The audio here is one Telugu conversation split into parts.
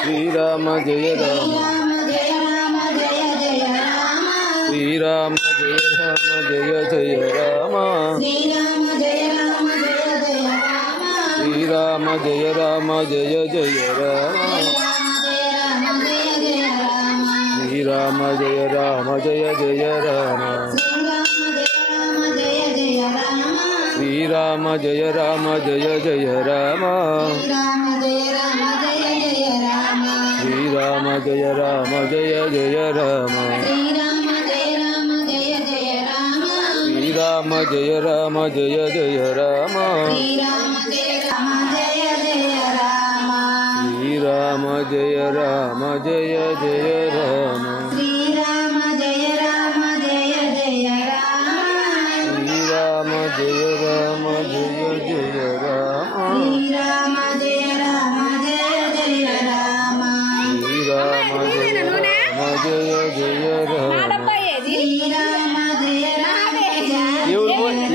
శ్రీరామ జయ రామ శ్రీరామ జయ రామ జయ జయ రామ శ్రీరామ జయ రామ జయ జయ రామ శ్రీరామ జయ రామ జయ జయ రామ శ్రీరామ జయ రామ జయ జయ రామ శ్రీరామ జయ రామ జయ జయ రామ శ్రీరామ జయ రామ జయ జయ రామ శ్రీరామ జయ రామ జయ జయ రామ శ్రీరామ జయ రామ జయ జయ రామ శ్రీరామ జయ రామ జయ జయ రామ శ్రీరామ జయ రామ జయ జయ రామ శ్రీరామ జయ రామ జయ జయ రామ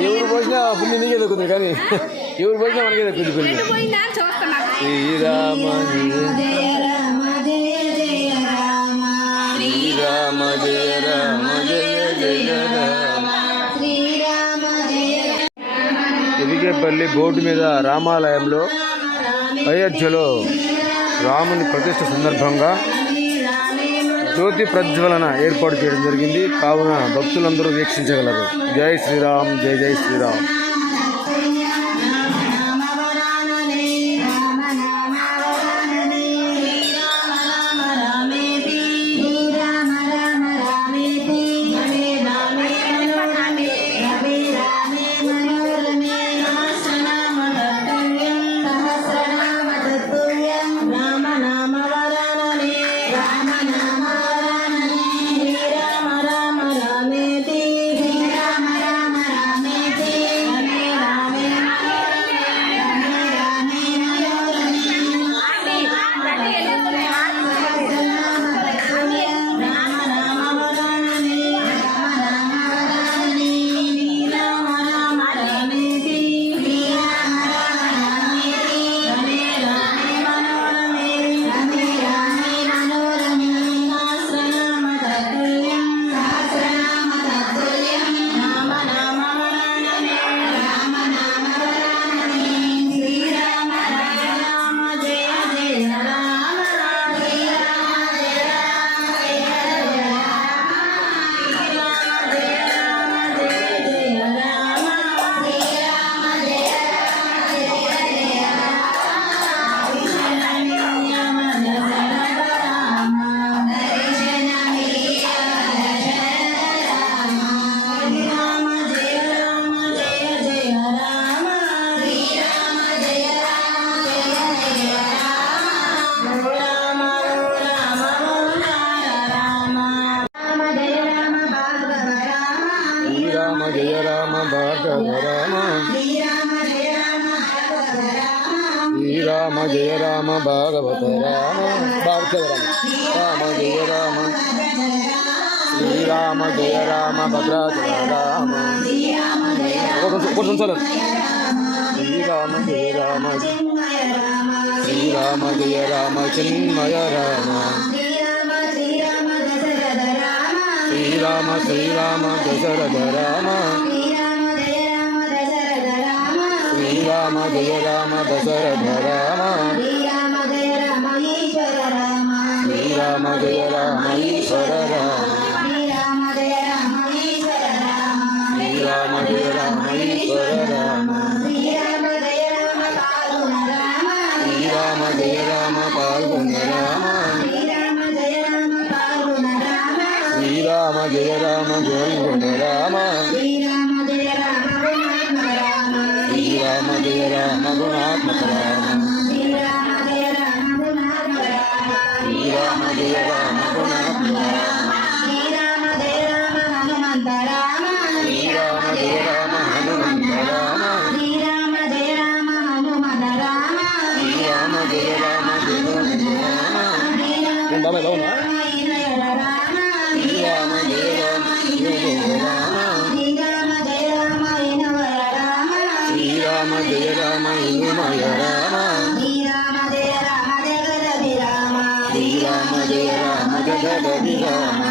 ఎవరు పోసినా పుణ్యం నీకే దక్కుతుంది కానీ ఎవరు పోసినా మనకే దక్కుతుంది పుణ్యం శ్రీరామ జయ రామ జయ జయ రామ శ్రీరామ జయ రామ జయ జయ రామ శ్రీరామ జయ ఎదిగేపల్లి బోర్డు మీద రామాలయంలో అయోధ్యలో రాముని ప్రతిష్ఠ సందర్భంగా జ్యోతి ప్రజ్వలన ఏర్పాటు చేయడం జరిగింది. కావున భక్తులందరూ వీక్షించగలరు. జై శ్రీరామ్, జై జై శ్రీరామ్. జయ రామ భాగవ రామ శ్రీరామ జయ రామ భాగవత రామ భాగవ రామ జయ రామ శ్రీరామ జయ రామ భద్రాచల రామ శ్రీరామ జయ రామ శ్రీరామ జయ రామ చిన్మయ రామ శ్రీరామ శ్రీరామ దశరథ రామ శ్రీరామ జయ రామ దశరథ రామ శ్రీరామ జయ రామ ఈశ్వర రామ శ్రీరామ జయ రామ ఈశ్వర రామ శ్రీరామ జయ రామ పాల్గొన రామ శ్రీరామ జయ రామ గోవింద రామ శ్రీరామ జయ రామ గుణాత్మక రామ శ్రీరామ జయ రామ గుణాత్మక శ్రీరామ జయ రామ హనుమంత రామ శ్రీరామ జయ రామ జయ రామ శ్రీరామ జయ రామ ఇనుమయ రామ శ్రీరామ జయ రామ జగదభి రామ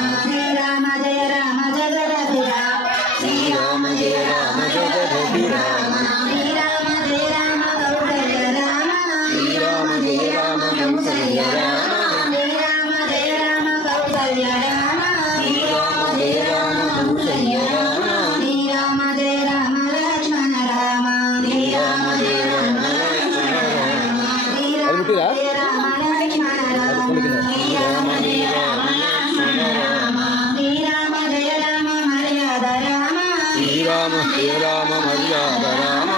రామ జయ రామ జగదభి రామ శ్రీరామ జయ రామ జగదభి రామ శ్రీరామ జయ రామ కౌసల్య రామ శ్రీరామ జయ రామ కౌసల్య రామ శ్రీరామ జయ రామ కౌసల్య రామ శ్రీరామ జయ రామ కౌసల్య రామ శ్రీరామ జయ రామ లక్ష్మణ రామ శ్రీరామ జయ రామ లక్ష్మణ రామ శ్రీరామ జయ రామ లక్ష్మణ రామ శ్రీరామ జయ రామ లక్ష్మణ రామ శ్రీరామ జయ రామ మర్యాద రామ శ్రీరామ జయ రామ మర్యాద రామ